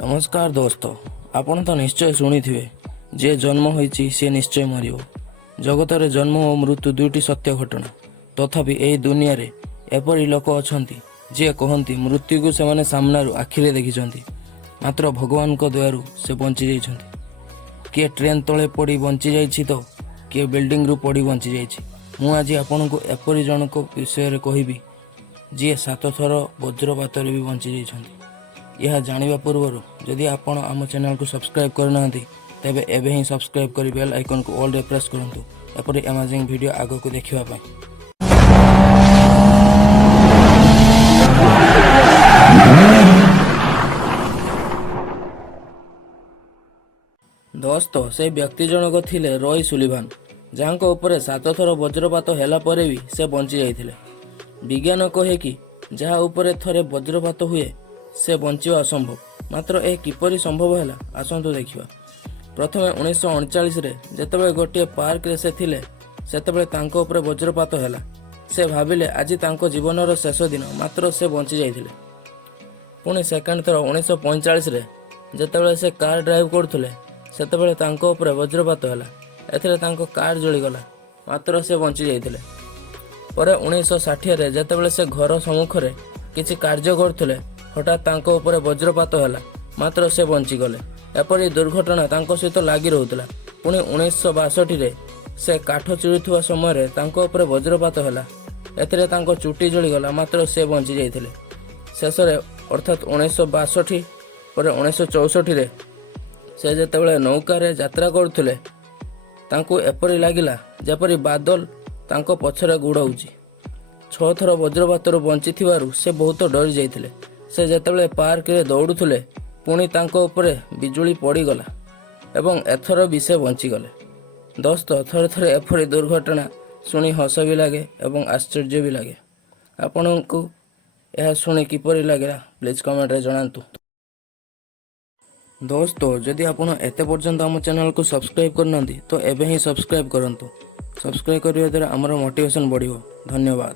नमस्कार दोस्त आपण तो निश्चय शुणी जे जन्म होईची सी निश्चय मरियो जगत जन्म और मृत्यु दुईटी सत्य घटना तथापि यही दुनिया रे एपरी लोक अच्छा जी कहती मृत्यु को से सामना आखिरे देखी मात्र भगवान को दयारु से बंची जाइछन्ति किए ट्रेन तले पड़ी बंची जाइछि तो किए बिल्डिंग रु पड़ी बंची जाइछि मु आज आपण को एपरी जनक विषय कहबी जी 7 थर वज्रपात भी बंची जाइछन्ति यह जानिबा पूर्व जदि आपण आम चैनल को सब्सक्राइब करना तेबे एबे ही सब्सक्राइब कर बेल आइकन को ऑल रे प्रेस करंतु एपरि अमेजिंग वीडियो आगो को देखिबा पाई। दोस्त से व्यक्ति जनक थिले रॉय सुलिभान जहां ऊपर 7 थर वज्रपात हेला परे भी से बंची जाइथिले। विज्ञान कहे कि जहाँ ऊपर थरे वज्रपात हुए से बंचिवा असंभव मात्र यह किपरि संभव है आसतु देखा। प्रथमे 1939 रे जेतेबेले गोटे पार्क रे से थिले सेतेबेले तांको ऊपर वज्रपात हैला से भाविले आज तांको जीवनर शेष दिन मात्र से बंची जाइथिले। पुणी सेकेंड थर 1945 रे जेतेबेले से कार ड्राइव करथुले सेतेबेले तांको ऊपर वज्रपात हैला एथिरे तांको कार जळी गला मात्र से बंची जाइथिले। परे 1960 रे जेतेबेले से घर सम्मुखरे किछि कार्य करथुले हठात तांको ऊपर वज्रपात हैला मात्र से बंची गले। एपरी दुर्घटना तांको सहित लागी रहुतला। पुणी 1962 रे से काठ चिरुथुवा समय तांको ऊपर वज्रपात हैला एथिरे तांको चुटी जळी गला मात्र से बंची जाइथिले। शेषरे अर्थात 1962 पर 1964 रे से जेतेबेले नौकारे यात्रा करथुले तांको एपरी लागिला जेपरी बादल तांको पछरे गुड़ाउची। 6 थर वज्रपातरू बंची थिवारु से बहुत डरी जाइथिले। से जेतेबेले पार्क रे दौड़ुथुले पुणी तांको उपरे बिजुली पड़ीगला एवं एथर भी से बंची गले। दोस्त थरे थरे एपरी दुर्घटना शुणी हस भी लगे एवं आश्चर्य भी लगे। आपनकु यह शुणी किपरि लागला प्लीज कमेंट रे जणांतु। दोस्त जदि आपण एते पर्यंत आम चैनल को सब्सक्राइब करना तो एबे ही सब्सक्राइब करंतु। सब्सक्राइब करिया द्वारा हमर मोटिवेशन बढ़िबो। धन्यवाद।